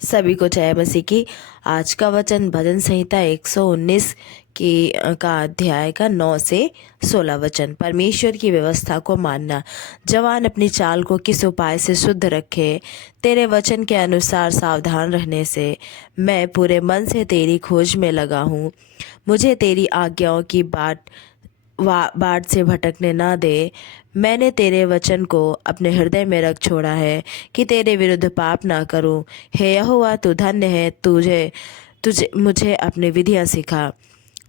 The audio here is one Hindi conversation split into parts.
सभी को जय मसीह की। आज का वचन भजन संहिता 119 का अध्याय का 9 से 16 वचन। परमेश्वर की व्यवस्था को मानना। जवान अपनी चाल को किस उपाय से शुद्ध रखे, तेरे वचन के अनुसार सावधान रहने से। मैं पूरे मन से तेरी खोज में लगा हूँ। मुझे तेरी आज्ञाओं की बाट से भटकने ना दे। मैंने तेरे वचन को अपने हृदय में रख छोड़ा है कि तेरे विरुद्ध पाप ना करूं। हे यहोवा, तू धन्य है। तुझे तुझे मुझे अपनी विधियां सिखा।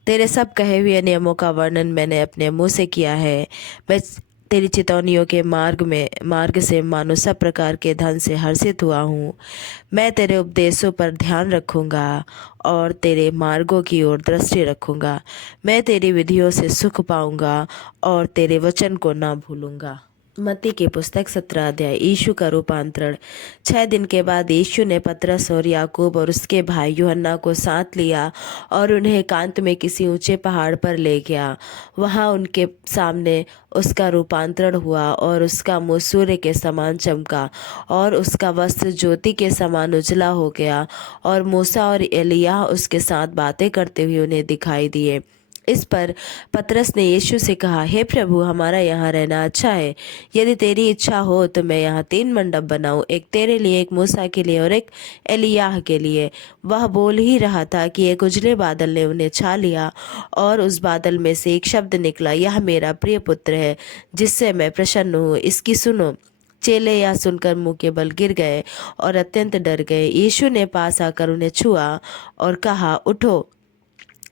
तेरे सब कहे हुए नियमों का वर्णन मैंने अपने मुंह से किया है। मैं तेरी चितौनियों के मार्ग से मानो सब प्रकार के धन से हर्षित हुआ हूँ। मैं तेरे उपदेशों पर ध्यान रखूंगा और तेरे मार्गों की ओर दृष्टि रखूंगा। मैं तेरी विधियों से सुख पाऊंगा और तेरे वचन को ना भूलूंगा। मत्ती की पुस्तक 17 अध्याय। यीशु का रूपांतरण। 6 दिन के बाद यीशु ने पतरस और याकूब और उसके भाई यूहन्ना को साथ लिया और उन्हें एकांत में किसी ऊंचे पहाड़ पर ले गया। वहां उनके सामने उसका रूपांतरण हुआ और उसका मुंह सूर्य के समान चमका और उसका वस्त्र ज्योति के समान उजला हो गया। और मूसा और एलिय्याह उसके साथ बातें करते हुए उन्हें दिखाई दिए। इस पर पतरस ने यीशु से कहा, हे प्रभु, हमारा यहाँ रहना अच्छा है। यदि तेरी इच्छा हो तो मैं यहाँ 3 मंडप बनाऊं, एक तेरे लिए, एक मूसा के लिए और एक एलिय्याह के लिए। वह बोल ही रहा था कि एक उजले बादल ने उन्हें छा लिया और उस बादल में से एक शब्द निकला, यह मेरा प्रिय पुत्र है जिससे मैं प्रसन्न हूँ, इसकी सुनो। चेले यह सुनकर मुंह के बल गिर गए और अत्यंत डर गए। यीशु ने पास आकर उन्हें छुआ और कहा, उठो,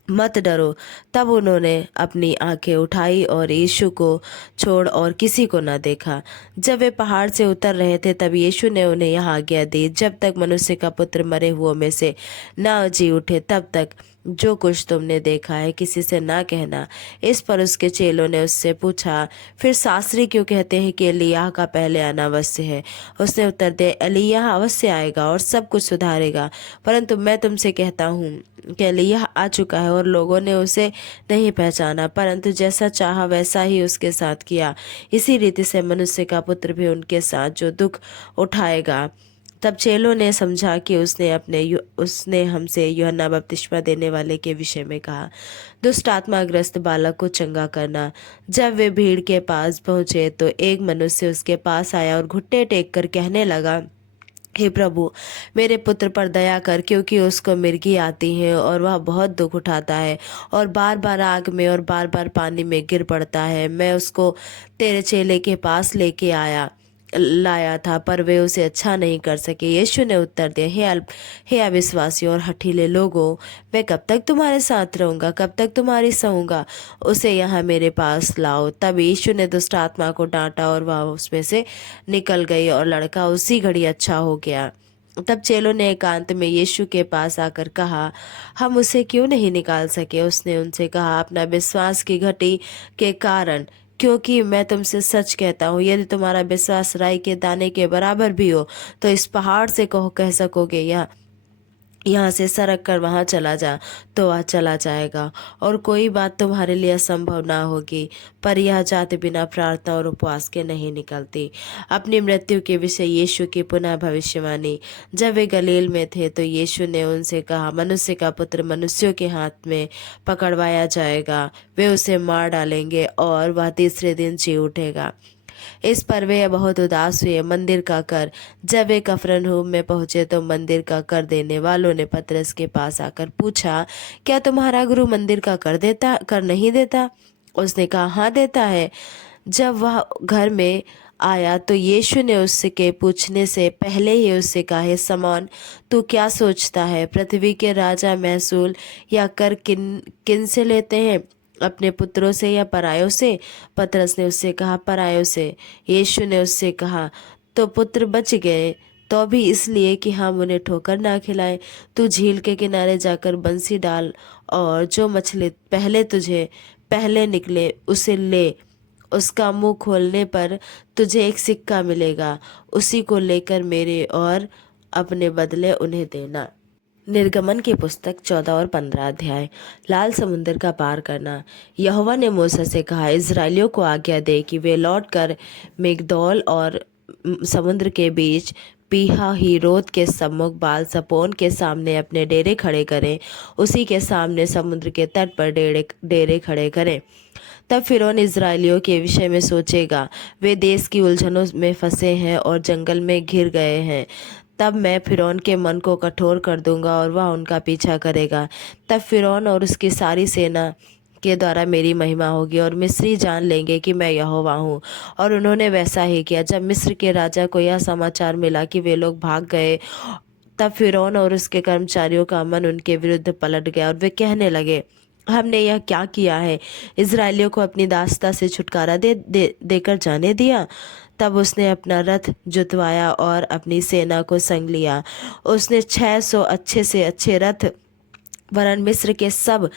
मत डरो। तब उन्होंने अपनी आंखें उठाई और यीशु को छोड़ और किसी को न देखा। जब वे पहाड़ से उतर रहे थे तब यीशु ने उन्हें यह आज्ञा दी, जब तक मनुष्य का पुत्र मरे हुओं में से ना जी उठे तब तक जो कुछ तुमने देखा है किसी से ना कहना। इस पर उसके चेलों ने उससे पूछा, फिर शास्त्री क्यों कहते हैं कि एलिय्याह का पहले आना अवश्य है? उसने उत्तर दिया, एलिय्याह अवश्य आएगा और सब कुछ सुधारेगा। परंतु मैं तुमसे कहता हूँ कि एलिय्याह आ चुका है और लोगों ने उसे नहीं पहचाना, परंतु जैसा चाहा वैसा ही उसके साथ किया। इसी रीति से मनुष्य का पुत्र भी उनके साथ जो दुख उठाएगा। तब चेलों ने समझा कि उसने हमसे यूहन्ना बपतिस्मा देने वाले के विषय में कहा। दुष्ट आत्माग्रस्त बालक को चंगा करना। जब वे भीड़ के पास पहुंचे तो एक मनुष्य उसके पास आया और घुटने टेक कर कहने लगा, हे प्रभु, मेरे पुत्र पर दया कर, क्योंकि उसको मिर्गी आती है और वह बहुत दुख उठाता है और बार बार आग में और बार बार पानी में गिर पड़ता है। मैं उसको तेरे चेले के पास लेके लाया था, पर वे उसे अच्छा नहीं कर सके। यीशु ने उत्तर दिया, हे अविश्वासी और हठीले लोगों, मैं कब तक तुम्हारे साथ रहूंगा, कब तक तुम्हारी सहूंगा? उसे यहाँ मेरे पास लाओ। तब यीशु ने दुष्ट आत्मा को डांटा और वह उसमें से निकल गई और लड़का उसी घड़ी अच्छा हो गया। तब चेलों ने एकांत में यीशु के पास आकर कहा, हम उसे क्यों नहीं निकाल सके? उसने उनसे कहा, अपना विश्वास की घटी के कारण, क्योंकि मैं तुमसे सच कहता हूँ, यदि तुम्हारा विश्वास राई के दाने के बराबर भी हो तो इस पहाड़ से कह सकोगे, यहाँ से सरक कर वहां चला जा, तो वह चला जाएगा और कोई बात तुम्हारे लिए असंभव ना होगी। पर यह जाति बिना प्रार्थना और उपवास के नहीं निकलती। अपनी मृत्यु के विषय यीशु की पुनः भविष्यवाणी। जब वे गलील में थे तो यीशु ने उनसे कहा, मनुष्य का पुत्र मनुष्यों के हाथ में पकड़वाया जाएगा, वे उसे मार डालेंगे और वह तीसरे दिन जी उठेगा। इस पर वे बहुत उदास हुए। मंदिर का कर। जब वे कफरनहूम में पहुंचे तो मंदिर का कर देने वालों ने पतरस के पास आकर पूछा, क्या तुम्हारा गुरु मंदिर का कर नहीं देता? उसने कहा, हाँ, देता है। जब वह घर में आया तो यीशु ने उसके पूछने से पहले ही उससे कहा, हे शमौन, तू क्या सोचता है? पृथ्वी के राजा महसूल या कर किन किन से लेते हैं, अपने पुत्रों से या परायों से? पतरस ने उससे कहा, परायों से। यीशु ने उससे कहा, तो पुत्र बच गए तो भी इसलिए कि हम उन्हें ठोकर ना खिलाएं। तू झील के किनारे जाकर बंसी डाल और जो मछली पहले निकले उसे ले। उसका मुंह खोलने पर तुझे एक सिक्का मिलेगा, उसी को लेकर मेरे और अपने बदले उन्हें देना। निर्गमन की पुस्तक 14 और 15 अध्याय। लाल समुद्र का पार करना। यहोवा ने मूसा से कहा, इजराइलियों को आज्ञा दे कि वे लौटकर मिगदोल और समुद्र के बीच पीहा हीरोत के सम्मुख बाल सपोन के सामने अपने डेरे खड़े करें, उसी के सामने समुद्र के तट पर डेरे खड़े करें। तब फिरौन इज़राइलियों के विषय में सोचेगा, वे देश की उलझनों में फंसे हैं और जंगल में घिर गए हैं। तब मैं फिरौन के मन को कठोर कर दूंगा और वह उनका पीछा करेगा। तब फिरौन और उसकी सारी सेना के द्वारा मेरी महिमा होगी और मिस्री जान लेंगे कि मैं यहोवा हूँ। और उन्होंने वैसा ही किया। जब मिस्र के राजा को यह समाचार मिला कि वे लोग भाग गए, तब फिरौन और उसके कर्मचारियों का मन उनके विरुद्ध पलट गया और वे कहने लगे, हमने यह क्या किया है? इज़राइलियों को अपनी दासता से छुटकारा देकर जाने दिया। तब उसने अपना रथ जुतवाया और अपनी सेना को संग लिया। उसने 600 अच्छे से अच्छे रथ वरन मिस्र के सब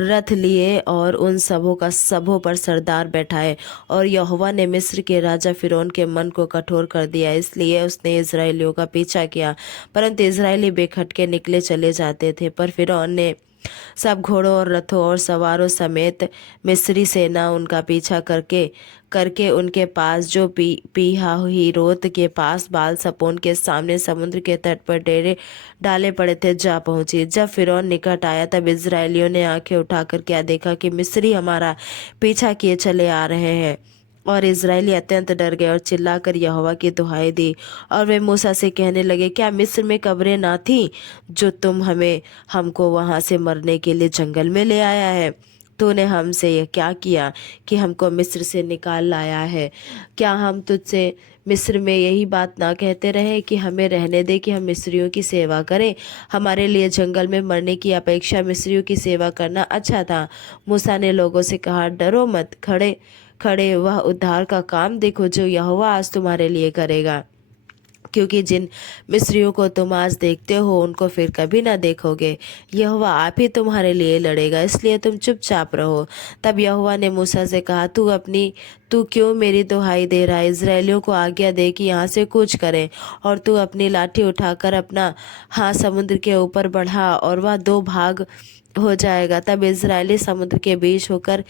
रथ लिए और उन सबों पर सरदार बैठाए। और यहोवा ने मिस्र के राजा फिरौन के मन को कठोर कर दिया, इसलिए उसने इज़राइलियों का पीछा किया। परंतु इज़राइली बेखटके निकले चले जाते थे। पर फिरौन ने सब घोड़ों और रथों और सवारों समेत मिस्री सेना उनका पीछा करके करके उनके पास जो पीहाहीरोत के पास बाल सपोन के सामने समुद्र के तट पर डेरे डाले पड़े थे जा पहुंची। जब फिरौन निकट आया, तब इज़राइलियों ने आंखें उठाकर क्या देखा कि मिस्री हमारा पीछा किए चले आ रहे हैं। और इज़राइली अत्यंत डर गए और चिल्लाकर यहोवा की दुहाई दी। और वे मूसा से कहने लगे, क्या मिस्र में कब्रें ना थीं जो तुम हमको वहां से मरने के लिए जंगल में ले आया है? तूने हमसे यह क्या किया कि हमको मिस्र से निकाल लाया है? क्या हम तुझसे मिस्र में यही बात ना कहते रहे कि हमें रहने दे कि हम मिस्रियों की सेवा करें? हमारे लिए जंगल में मरने की अपेक्षा मिस्रियों की सेवा करना अच्छा था। मूसा ने लोगों से कहा, डरो मत, खड़े खड़े वह उद्धार का काम देखो जो यहोवा आज तुम्हारे लिए करेगा। क्योंकि जिन मिस्रियों को तुम आज देखते हो उनको फिर कभी ना देखोगे। यहोवा आप ही तुम्हारे लिए लड़ेगा, इसलिए तुम चुपचाप रहो। तब यहोवा ने मूसा से कहा, तू क्यों मेरी दुहाई दे रहा है? इज़राइलियों को आज्ञा दे कि यहाँ से कूच करें। और तू अपनी लाठी उठाकर अपना हाथ समुद्र के ऊपर बढ़ा और वह 2 भाग हो जाएगा। तब इज़राइली समुद्र के बीच होकर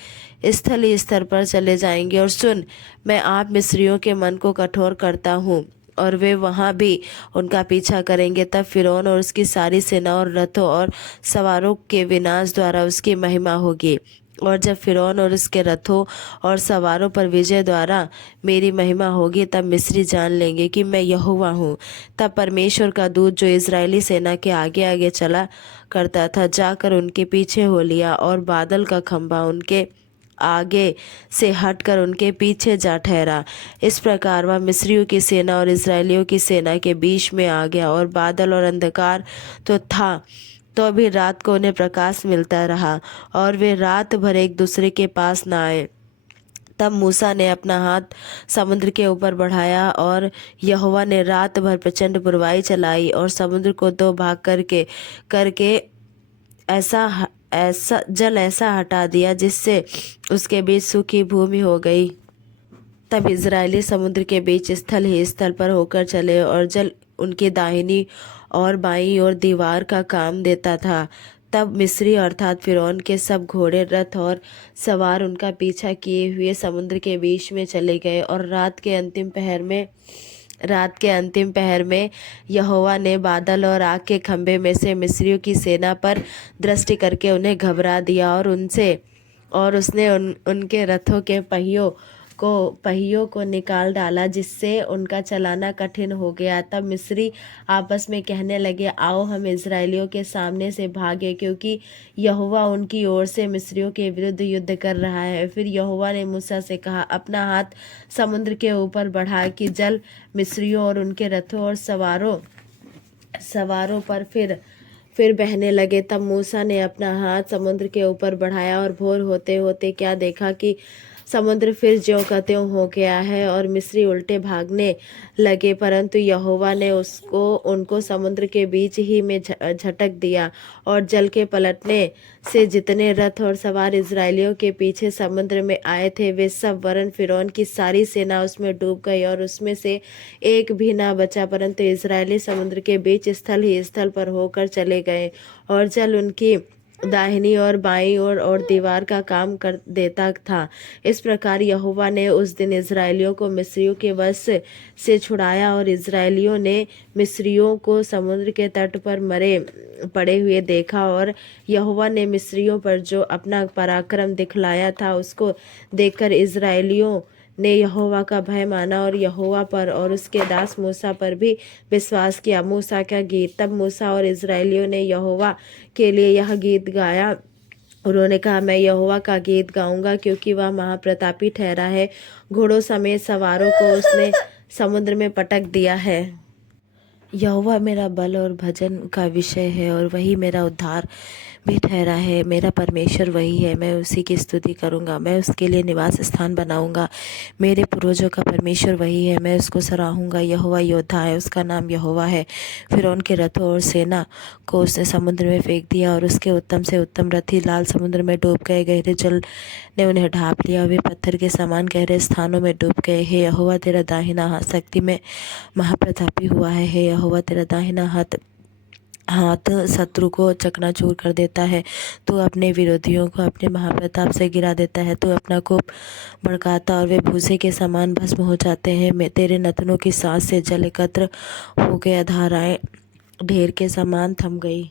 स्थलीय स्तर पर चले जाएंगे। और सुन, मैं आप मिस्रियों के मन को कठोर करता हूँ और वे वहां भी उनका पीछा करेंगे। तब फिरौन और उसकी सारी सेना और रथों और सवारों के विनाश द्वारा उसकी महिमा होगी। और जब फिरौन और उसके रथों और सवारों पर विजय द्वारा मेरी महिमा होगी, तब मिस्री जान लेंगे कि मैं यहोवा हूँ। तब परमेश्वर का दूत जो इज़राइली सेना के आगे आगे चला करता था, जाकर उनके पीछे हो लिया और बादल का खंभा उनके आगे से हटकर उनके पीछे जा ठहरा। इस प्रकार वह मिस्रियों की सेना और इज़राइलियों की सेना के बीच में आ गया। और बादल और अंधकार तो था, तो भी रात को उन्हें प्रकाश मिलता रहा और वे रात भर एक दूसरे के पास न आए। तब मूसा ने अपना हाथ समुद्र के ऊपर बढ़ाया और यहोवा ने रात भर प्रचंड बुरवाई चलाई और समुद्र को 2 भाग करके करके ऐसा हटा दिया जिससे उसके बीच सूखी भूमि हो गई। तब इज़राइली समुद्र के बीच स्थल ही स्थल पर होकर चले और जल उनकी दाहिनी और बाईं ओर दीवार का काम देता था। तब मिस्री अर्थात फिरौन के सब घोड़े, रथ और सवार उनका पीछा किए हुए समुद्र के बीच में चले गए। और रात के अंतिम पहर में यहोवा ने बादल और आग के खंभे में से मिस्रियों की सेना पर दृष्टि करके उन्हें घबरा दिया और उसने उनके रथों के पहियों को निकाल डाला, जिससे उनका चलाना कठिन हो गया। तब मिस्री आपस में कहने लगे, आओ हम इज़राइलियों के सामने से भागे, क्योंकि यहोवा उनकी ओर से मिस्रियों के विरुद्ध युद्ध कर रहा है। फिर यहोवा ने मूसा से कहा, अपना हाथ समुद्र के ऊपर बढ़ा कि जल मिस्रियों और उनके रथों और सवारों पर फिर बहने लगे। तब मूसा ने अपना हाथ समुद्र के ऊपर बढ़ाया और भोर होते होते क्या देखा कि समुद्र फिर ज्यों का त्यों हो गया है और मिस्री उल्टे भागने लगे। परंतु यहोवा ने उनको समुद्र के बीच ही में झटक दिया और जल के पलटने से जितने रथ और सवार इज़राइलियों के पीछे समुद्र में आए थे, वे सब वरन फिरौन की सारी सेना उसमें डूब गई और उसमें से एक भी ना बचा। परंतु इज़राइली समुद्र के बीच स्थल ही स्थल पर होकर चले गए और जल उनकी दाहिनी और बाईं ओर और दीवार का काम कर देता था। इस प्रकार यहोवा ने उस दिन इज़राइलियों को मिस्रियों के वश से छुड़ाया और इज़राइलियों ने मिस्रियों को समुद्र के तट पर मरे पड़े हुए देखा। और यहोवा ने मिस्रियों पर जो अपना पराक्रम दिखलाया था उसको देखकर इज़राइलियों ने यहोवा का भय माना और यहोवा पर और उसके दास मूसा पर भी विश्वास किया। मूसा का गीत। तब मूसा और इज़राइलियों ने यहोवा के लिए यह गीत गाया। उन्होंने कहा, मैं यहोवा का गीत गाऊंगा क्योंकि वह महाप्रतापी ठहरा है। घोड़ों समेत सवारों को उसने समुद्र में पटक दिया है। यहोवा मेरा बल और भजन का विषय है और वही मेरा उद्धार भी ठहरा है। मेरा परमेश्वर वही है, मैं उसी की स्तुति करूंगा। मैं उसके लिए निवास स्थान बनाऊंगा। मेरे पूर्वजों का परमेश्वर वही है, मैं उसको सराहूंगा। यहोवा योद्धा है, उसका नाम यहोवा है। फिरौन के रथों और सेना को उसने समुद्र में फेंक दिया और उसके उत्तम से उत्तम रथी लाल समुद्र में डूब गए। गहरे जल ने उन्हें ढांप लिया, वे पत्थर के समान गहरे स्थानों में डूब गए। हे यहोवा, तेरा दाहिना हाथ शक्ति में महाप्रतापी हुआ है। हे यहोवा, तेरा दाहिना हाथ शत्रु को चकनाचूर कर देता है। तू अपने विरोधियों को अपने महाप्रताप से गिरा देता है। तू अपना कोप भड़काता और वे भूसे के समान भस्म हो जाते हैं। मैं तेरे नथनों की सांस से जल एकत्र हो गया, धाराएं ढेर के समान थम गई।